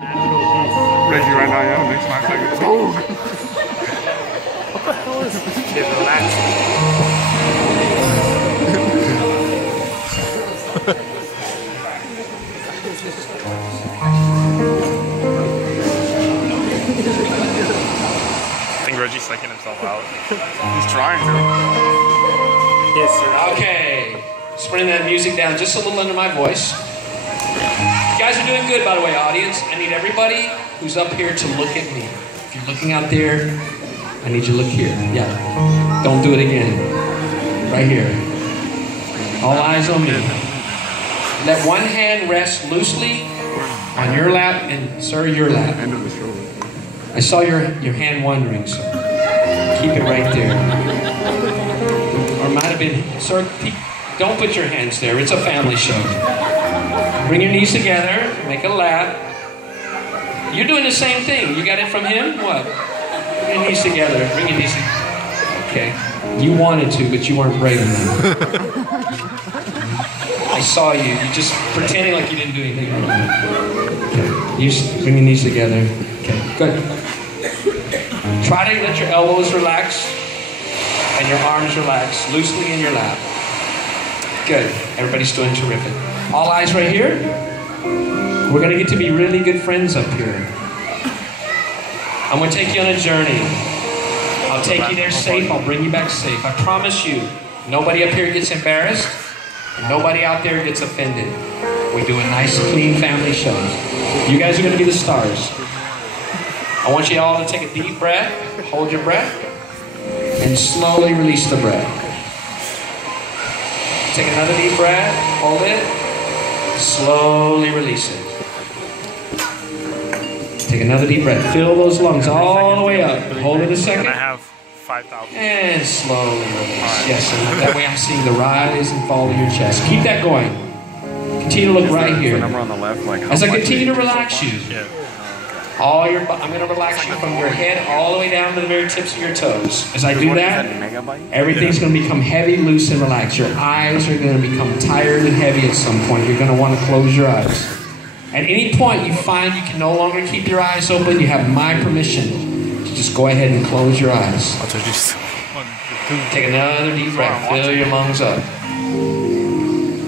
Reggie right now, yeah, next 5 seconds. Oh! What the hell is this? Get relaxed. I think Reggie's psyching himself out. He's trying to. Yes, sir. Okay. Just bring that music down just a little under my voice. You guys are doing good, by the way, audience. I need everybody who's up here to look at me. If you're looking out there, I need you to look here. Yeah. Don't do it again. Right here. All eyes on me. Let one hand rest loosely on your lap and, sir, your lap. End of the shoulder. I saw your hand wandering, so keep it right there. Or it might have been, sir, don't put your hands there. It's a family show. Bring your knees together, make a lap. You're doing the same thing. You got it from him? What? Bring your knees together. Bring your knees together. Okay. You wanted to, but you weren't brave enough. I saw you. You just pretending like you didn't do anything wrong. Okay. You just bring your knees together. Okay, good. Try to let your elbows relax and your arms relax loosely in your lap. Good. Everybody's doing terrific. All eyes right here. We're going to get to be really good friends up here. I'm going to take you on a journey. I'll take you there safe. I'll bring you back safe. I promise you, nobody up here gets embarrassed. And nobody out there gets offended. We do a nice, clean family show. You guys are going to be the stars. I want you all to take a deep breath. Hold your breath. And slowly release the breath. Take another deep breath. Hold it. Slowly release it. Take another deep breath. Fill those lungs all the way up. Hold it a second. I have 5,000. And slowly release. Yes, and that way I'm seeing the rise and fall of your chest. Keep that going. Continue to look right here. Number on the left, like as I continue to relax you. Yeah. I'm going to relax you from your head all the way down to the very tips of your toes. As I do that, everything's going to become heavy, loose, and relaxed. Your eyes are going to become tired and heavy at some point. You're going to want to close your eyes. At any point you find you can no longer keep your eyes open, you have my permission to just go ahead and close your eyes. Take another deep breath. Fill your lungs up.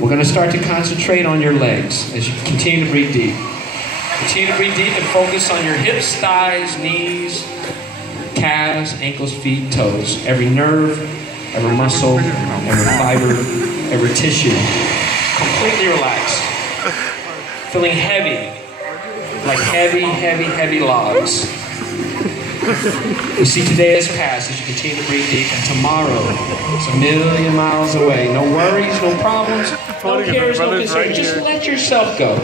We're going to start to concentrate on your legs as you continue to breathe deep. Continue to breathe deep and focus on your hips, thighs, knees, calves, ankles, feet, toes. Every nerve, every muscle, every fiber, every tissue. Completely relaxed. Feeling heavy, like heavy, heavy, heavy logs. You see, today has passed as you continue to breathe deep, and tomorrow is 1,000,000 miles away. No worries, no problems, no cares, no concerns. Just let yourself go.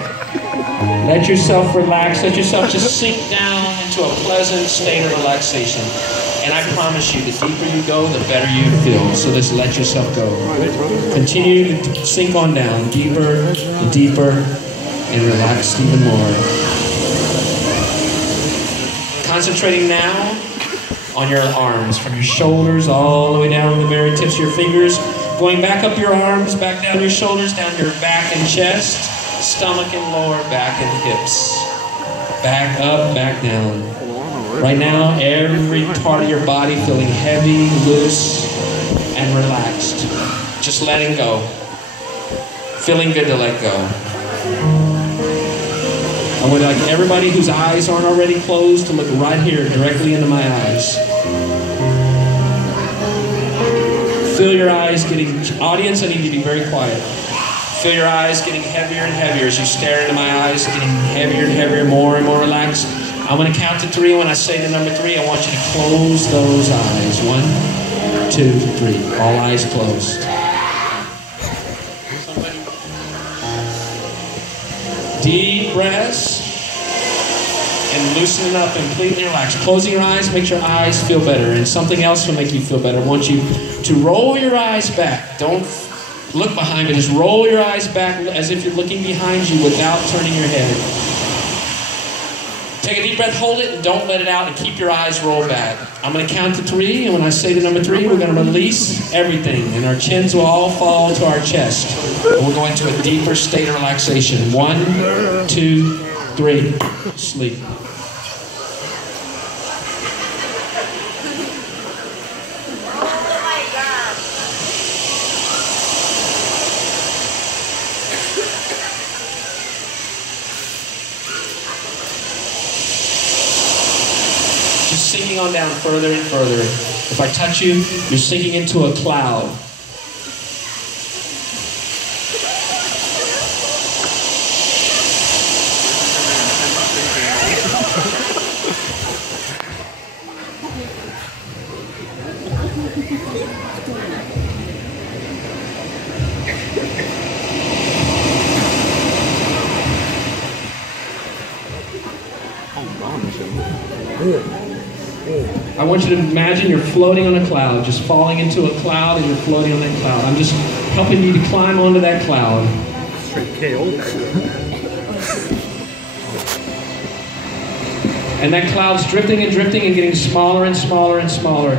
Let yourself relax. Let yourself just sink down into a pleasant state of relaxation. And I promise you, the deeper you go, the better you feel. So just let yourself go. Continue to sink on down, deeper and deeper, and relax even more. Concentrating now on your arms, from your shoulders all the way down the very tips of your fingers, going back up your arms, back down your shoulders, down your back and chest, stomach and lower back and hips. Back up, back down. Right now, every part of your body feeling heavy, loose, and relaxed. Just letting go. Feeling good to let go. I would like everybody whose eyes aren't already closed to look right here, directly into my eyes. Feel your eyes getting, audience, I need you to be very quiet. Feel your eyes getting heavier and heavier as you stare into my eyes, getting heavier and heavier, more and more relaxed. I'm going to count to 3. When I say the number 3, I want you to close those eyes. 1, 2, 3. All eyes closed. Deep breaths and loosening up and completely relaxed. Closing your eyes makes your eyes feel better, and something else will make you feel better. I want you to roll your eyes back. Don't look behind, but just roll your eyes back as if you're looking behind you without turning your head. Take a deep breath, hold it, and don't let it out, and keep your eyes rolled back. I'm going to count to 3, and when I say the number 3, we're going to release everything, and our chins will all fall to our chest. And we're going to a deeper state of relaxation. 1, 2, 3, sleep. Just sinking on down further and further. If I touch you, you're sinking into a cloud. I want you to imagine you're floating on a cloud, just falling into a cloud and you're floating on that cloud. I'm just helping you to climb onto that cloud. Straight KO. And that cloud's drifting and drifting and getting smaller and smaller and smaller.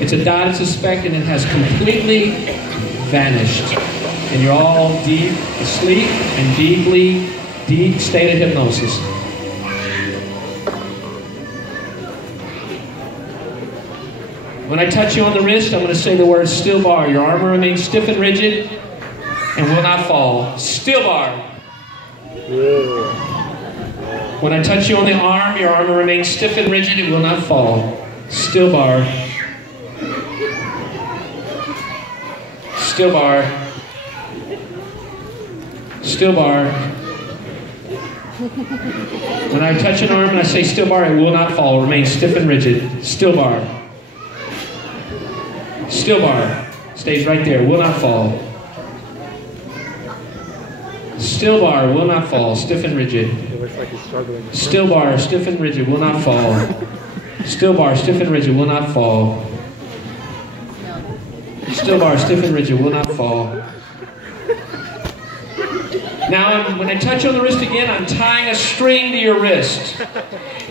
It's a dot, it's a speck, and it has completely vanished. And you're all deep asleep and deep state of hypnosis. When I touch you on the wrist, I'm going to say the word still bar. Your arm will remain stiff and rigid and will not fall. Still bar. When I touch you on the arm, your arm will remain stiff and rigid and will not fall. Still bar. Still bar. Still bar. When I touch an arm and I say still bar, it will not fall. Remain stiff and rigid. Still bar. Still bar. Stays right there. Will not fall. Still bar. Will not fall. Stiff and rigid. It looks like he's struggling. Still bar. Stiff and rigid. Will not fall. Still bar. Stiff and rigid. Will not fall. Still bar. Stiff and rigid. Will not fall. Now, when I touch you on the wrist again, I'm tying a string to your wrist.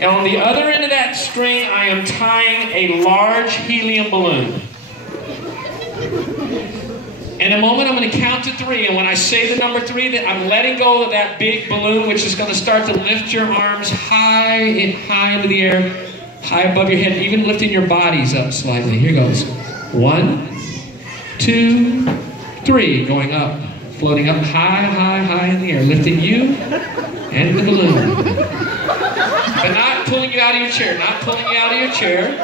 And on the other end of that string, I am tying a large helium balloon. In a moment, I'm going to count to 3, and when I say the number 3, that I'm letting go of that big balloon, which is going to start to lift your arms high into the air, high above your head, even lifting your bodies up slightly. Here goes. 1, 2, 3, going up, floating up high in the air, lifting you and the balloon. But not pulling you out of your chair, not pulling you out of your chair,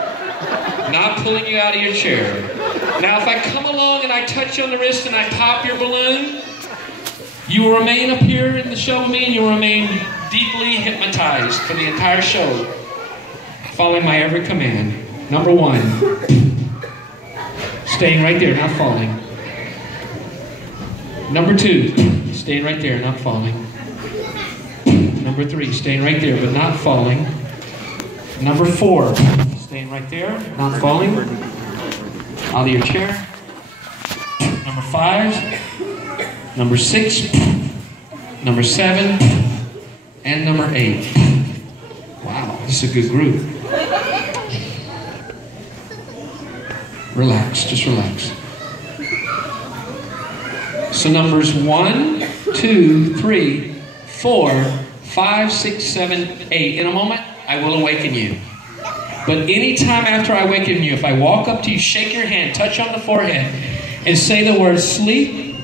not pulling you out of your chair. Now, if I come along and I touch you on the wrist and I pop your balloon, you will remain up here in the show with me and you will remain deeply hypnotized for the entire show, following my every command. Number 1, staying right there, not falling. Number 2, staying right there, not falling. Number 3, staying right there, but not falling. Number 4, staying right there, not falling. Out of your chair. Number 5, number 6, number 7, and number 8. Wow, this is a good group. Relax, just relax. So numbers 1, 2, 3, 4, 5, 6, 7, 8. In a moment, I will awaken you. But anytime after I awaken you, if I walk up to you, shake your hand, touch on the forehead, and say the word sleep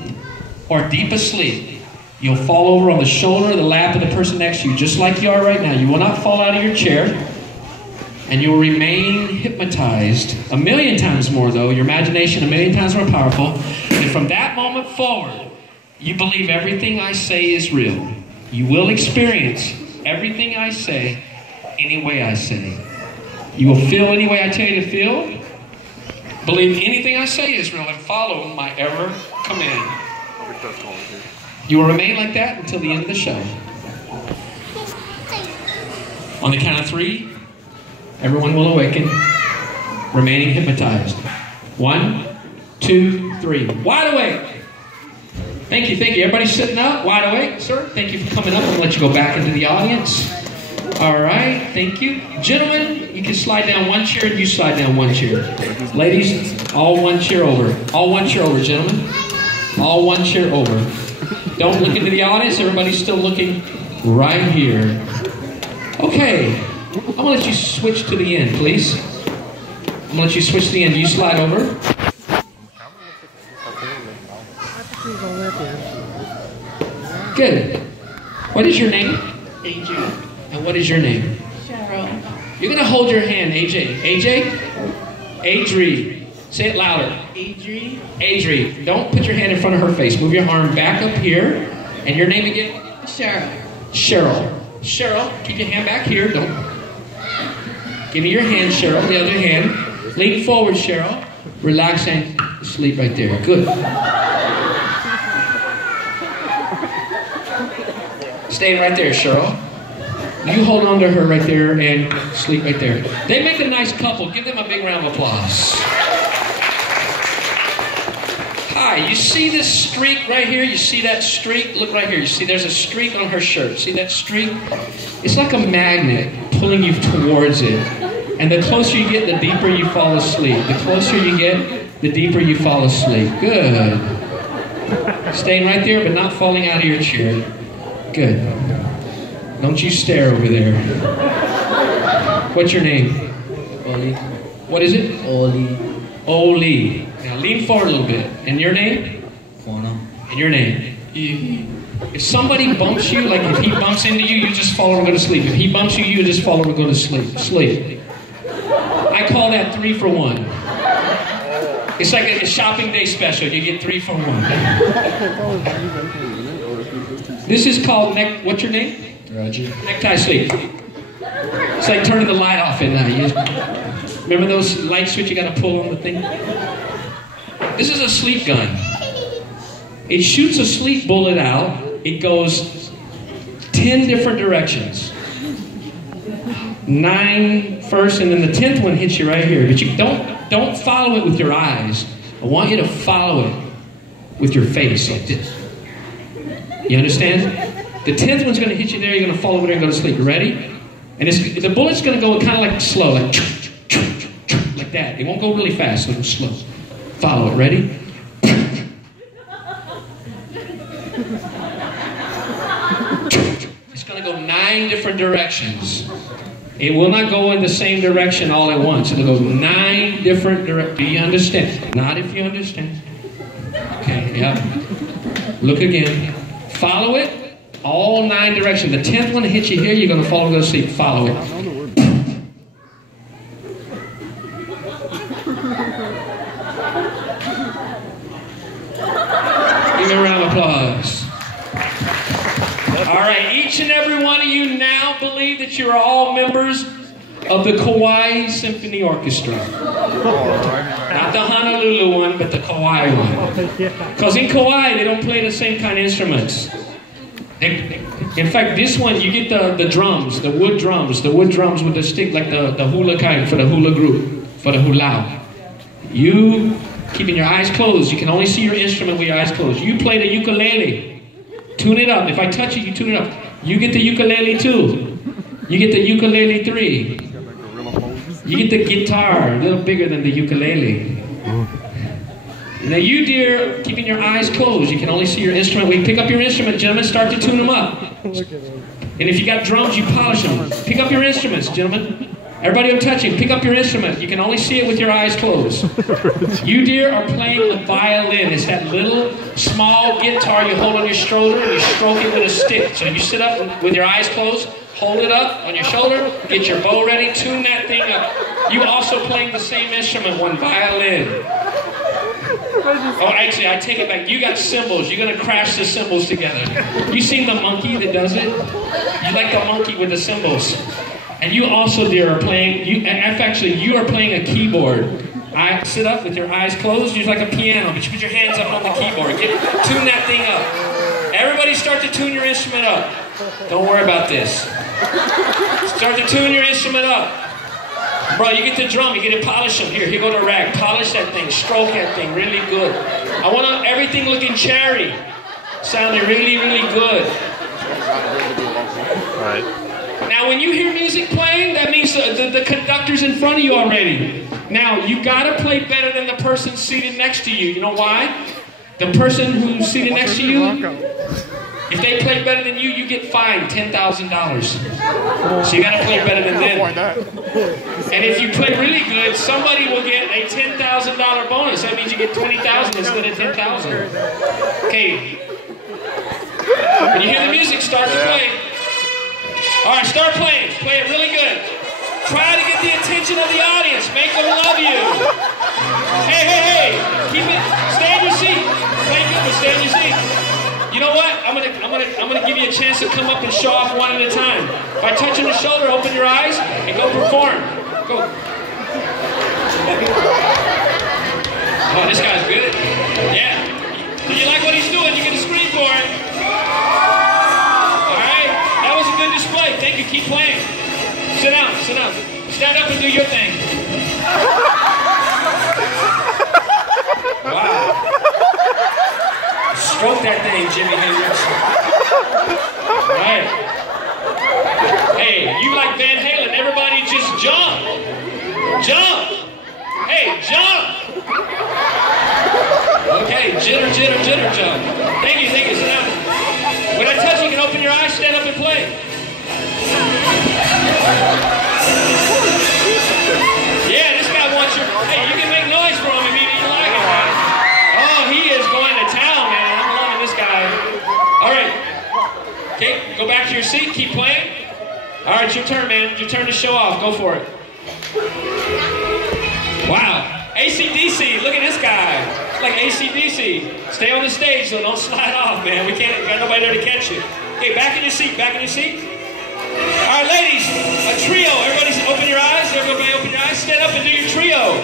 or deep asleep, you'll fall over on the shoulder or the lap of the person next to you, just like you are right now. You will not fall out of your chair, and you will remain hypnotized. 1,000,000 times more, though. Your imagination 1,000,000 times more powerful. And from that moment forward, you believe everything I say is real. You will experience everything I say any way I say. You will feel any way I tell you to feel. Believe anything I say is real and follow my ever command. You will remain like that until the end of the show. On the count of 3, everyone will awaken, remaining hypnotized. 1, 2, 3. Wide awake. Thank you, thank you. Everybody sitting up, wide awake, sir. Thank you for coming up. I'm going to let you go back into the audience. All right, thank you. Gentlemen, you can slide down 1 chair and you slide down 1 chair. Ladies, all 1 chair over. All 1 chair over, gentlemen. All 1 chair over. Don't look into the audience. Everybody's still looking right here. Okay, I'm gonna let you switch to the end, please. I'm gonna let you switch to the end. You slide over. Good. What is your name? AJ. And what is your name? Cheryl. You're gonna hold your hand, AJ. AJ? Adri. Say it louder. Adri. Adri. Don't put your hand in front of her face. Move your arm back up here. And your name again? Cheryl. Cheryl. Cheryl, keep your hand back here. Don't. Give me your hand, Cheryl. The other hand. Lean forward, Cheryl. Relax and sleep right there. Good. Stay right there, Cheryl. You hold on to her right there and sleep right there. They make a nice couple. Give them a big round of applause. Hi, you see this streak right here? You see that streak? Look right here. You see there's a streak on her shirt. See that streak? It's like a magnet pulling you towards it. And the closer you get, the deeper you fall asleep. The closer you get, the deeper you fall asleep. Good. Staying right there, but not falling out of your chair. Good. Don't you stare over there. What's your name? Oli. What is it? Oli. Oli. Now lean forward a little bit. And your name? Fono. And your name? If somebody bumps you, like if he bumps into you, you just fall over and go to sleep. If he bumps you, you just fall over and go to sleep. Sleep. I call that 3 for 1. It's like a shopping day special. You get 3 for 1. This is called what's your name? Roger. Necktie sleep. It's like turning the light off at night. Remember those light switch you got to pull on the thing? This is a sleep gun. It shoots a sleep bullet out. It goes 10 different directions. 9 first, and then the 10th one hits you right here. But you don't follow it with your eyes. I want you to follow it with your face like this. You understand? The 10th one's going to hit you there. You're going to fall over there and go to sleep. You ready? And the bullet's going to go kind of like slow, like that. It won't go really fast. It'll go slow. Follow it. Ready? It's going to go 9 different directions. It will not go in the same direction all at once. It'll go 9 different directions. Do you understand? Not if you understand. Okay, yeah. Look again. Follow it. All 9 directions. The 10th one hits you here, you're going to fall and go to sleep. Follow it. Give me a round of applause. All right, each and every one of you now believe that you're all members of the Kauai Symphony Orchestra. Not the Honolulu one, but the Kauai one. Because in Kauai, they don't play the same kind of instruments. In fact, this one, you get the drums, the wood drums with the stick, like the hula kind for the hula group, for the hula. You, keeping your eyes closed, you can only see your instrument with your eyes closed. You play the ukulele. Tune it up. If I touch it, you tune it up. You get the ukulele 2. You get the ukulele 3. You get the guitar, a little bigger than the ukulele. Now you, dear, keeping your eyes closed, you can only see your instrument. When you pick up your instrument, gentlemen, start to tune them up. And if you got drums, you polish them. Pick up your instruments, gentlemen. Everybody I'm touching, pick up your instrument. You can only see it with your eyes closed. You, dear, are playing a violin. It's that little, small guitar you hold on your shoulder and you stroke it with a stick. So you sit up with your eyes closed, hold it up on your shoulder, get your bow ready, tune that thing up. You also playing the same instrument, one violin. Oh, actually, I take it back. You got cymbals. You're going to crash the cymbals together. You seen the monkey that does it? You like the monkey with the cymbals. And you also, dear, are playing, you are playing a keyboard. I sit up with your eyes closed, use like a piano, but you put your hands up on the keyboard. Tune that thing up. Everybody start to tune your instrument up. Don't worry about this. Start to tune your instrument up. Bro, you get the drum, you get it polished up. Here go the rag. Polish that thing, stroke that thing really good. I want everything looking cherry. Sounding really, really good. All right. Now, when you hear music playing, that means the conductor's in front of you already. Now, you gotta play better than the person seated next to you. You know why? The person who's seated next to you, If they play better than you, you get fined $10,000. So you gotta play better than them. And if you play really good, somebody will get a $10,000 bonus. That means you get $20,000 instead of $10,000. Okay. When you hear the music, start to play. All right, start playing. Play it really good. Try to get the attention of the audience. Make them love you. Hey, hey, hey! Keep it. Stay in your seat. Play good, but stay in your seat. You know what? I'm gonna give you a chance to come up and show off one at a time. By touching the shoulder, open your eyes and go perform. Go. Oh, this guy's good. Yeah. If you like what he's doing, you get a screen for it. All right. That was a good display. Thank you. Keep playing. Sit down. Sit down. Stand up and do your thing. Wow. Stroke that thing, Jimmy Hendrix. Right. Hey, you like Van Halen, everybody just jump. Jump. Hey, jump. Okay, jitter, jitter, jitter, jump. Thank you, sit down. When I touch you can open your eyes, stand up and play. Yeah, this guy wants your, hey, you can make noise for him if you like it, right? Oh, he is going to town, man. I'm loving this guy. All right. Okay, go back to your seat. Keep playing. All right, it's your turn, man. It's your turn to show off. Go for it. Wow. AC/DC. Look at this guy. It's like AC/DC. Stay on the stage, so don't slide off, man. We got nobody there to catch you. Okay, back in your seat. Back in your seat. All right, ladies. A trio. Everybody open your eyes. Everybody open your eyes. Stand up and do your trio.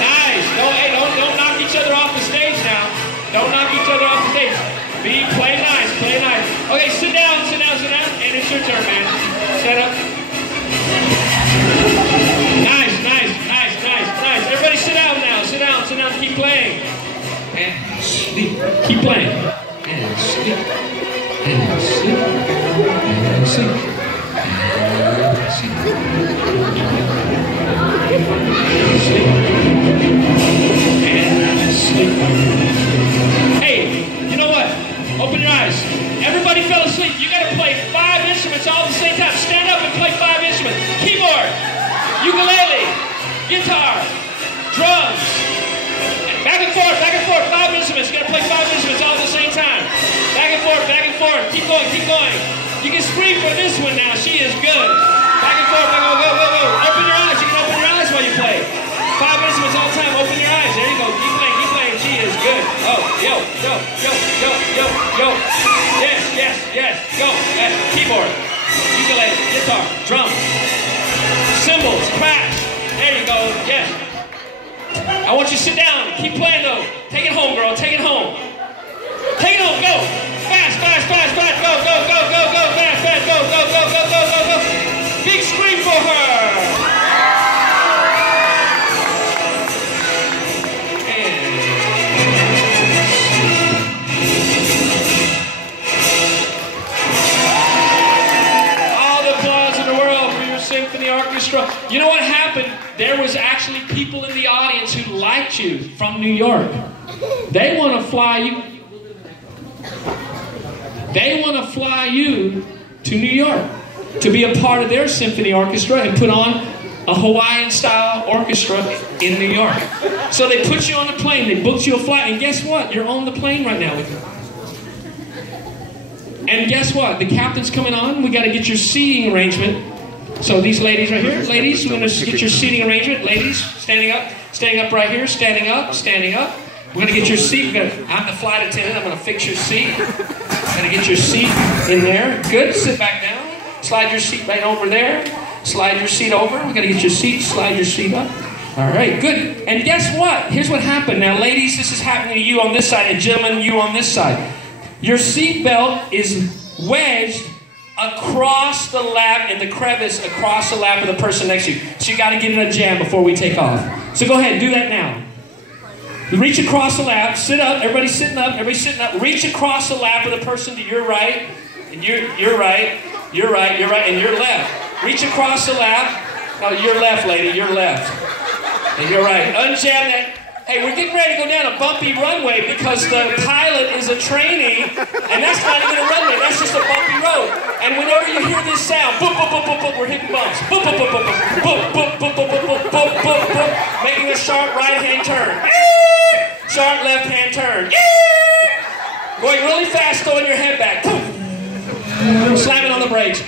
Nice. Don't knock each other off the stage now. Don't knock each other off the stage. Play nice. Okay, sit down. And it's your turn, man. Stand up. Nice. Everybody sit down now. Sit down. Keep playing. And sleep. Keep playing. And sleep. And sleep. And sleep. And sleep. Hey, you know what? Open your eyes. Everybody fell asleep. You gotta play 5 instruments all at the same time. Stand up and play 5 instruments. Keyboard, ukulele, guitar, drums. Back and forth, 5 instruments. You gotta play 5 instruments all at the same time. Back and forth. Keep going. You can scream for this one now. She is good. Back and forth, go. Open your eyes. You can open your eyes while you play. 5 instruments all the time. Open your eyes. There you go. Keep playing. She is good. Oh, yo. Yes. Go. Keyboard, ukulele, guitar, drums, cymbals, crash. There you go. Yes. I want you to sit down. Keep playing though. Take it home, girl. Take it home. Go. Fast. Go. Fast. Go. Big scream for her. Symphony Orchestra. You know what happened? There was actually people in the audience who liked you from New York. They want to fly you. They want to fly you to New York to be a part of their symphony orchestra and put on a Hawaiian-style orchestra in New York. So they put you on the plane. They booked you a flight, and guess what? You're on the plane right now with them. And guess what? The captain's coming on. We got to get your seating arrangement. So these ladies right here, ladies, we're going to get your seating arrangement. Ladies, standing up right here, standing up. We're going to get your seat. I'm the flight attendant. I'm going to fix your seat. I'm going to get your seat in there. Good. Sit back down. Slide your seat right over there. Slide your seat over. We're going to get your seat. Slide your seat up. All right, good. And guess what? Here's what happened. Now, ladies, this is happening to you on this side, and gentlemen, you on this side. Your seat belt is wedged across the lap, in the crevice across the lap of the person next to you. So you got to get in a jam before we take off. So go ahead, do that now. Reach across the lap, sit up, everybody sitting up, reach across the lap of the person to your right, and you're right, and your left. Reach across the lap. No, your left, lady, your left. And you're right. Unjam that. Hey, we're getting ready to go down a bumpy runway because the pilot is a trainee, and that's not even a runway, that's just a bumpy road. And whenever you hear this sound, boop, boop, boop, boop, boop, we're hitting bumps. Boop, boop, boop, boop, boop, boop, boop, boop, boop, boop, boop, boop, boop, making a sharp right-hand turn. Sharp left-hand turn. Going really fast, throwing your head back. Slamming on the brakes.